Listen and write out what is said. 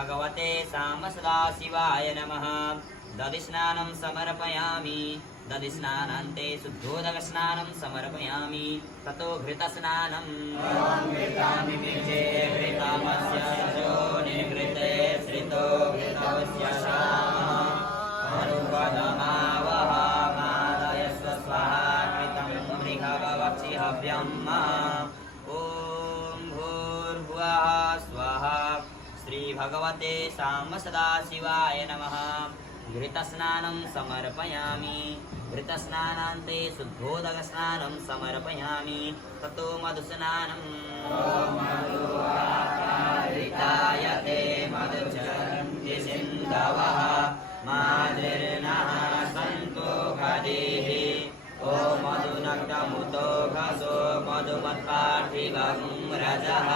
भगवते सामसदाशिवाय नमः। दधिस्नानं समर्पयामि। दधिस्नानान्ते शुद्धोदकस्नानं समर्पयामि। ततो घृतस्नानं घृतमस्य निर्घृते श्रितो घृतस्य अनुपदमावहमादयस्व स्वाहा कृतं मृगवक्षिहव्यम्। ॐ भूर्भुवः स्वाहा। श्रीभगवते सामसदाशिवाय नमः। घृतस्नानं समर्पयामि। घृतस्नानान्ते शुद्धोदकस्नानं समर्पयामि। ततो मधुस्नानं घृतायते मधुचरन्ति सिन्धवः। मादृर्नः सन्तोषधीः। ॐ मधुनक्तमुतो घसो मधुमत्पार्थिवं रजः।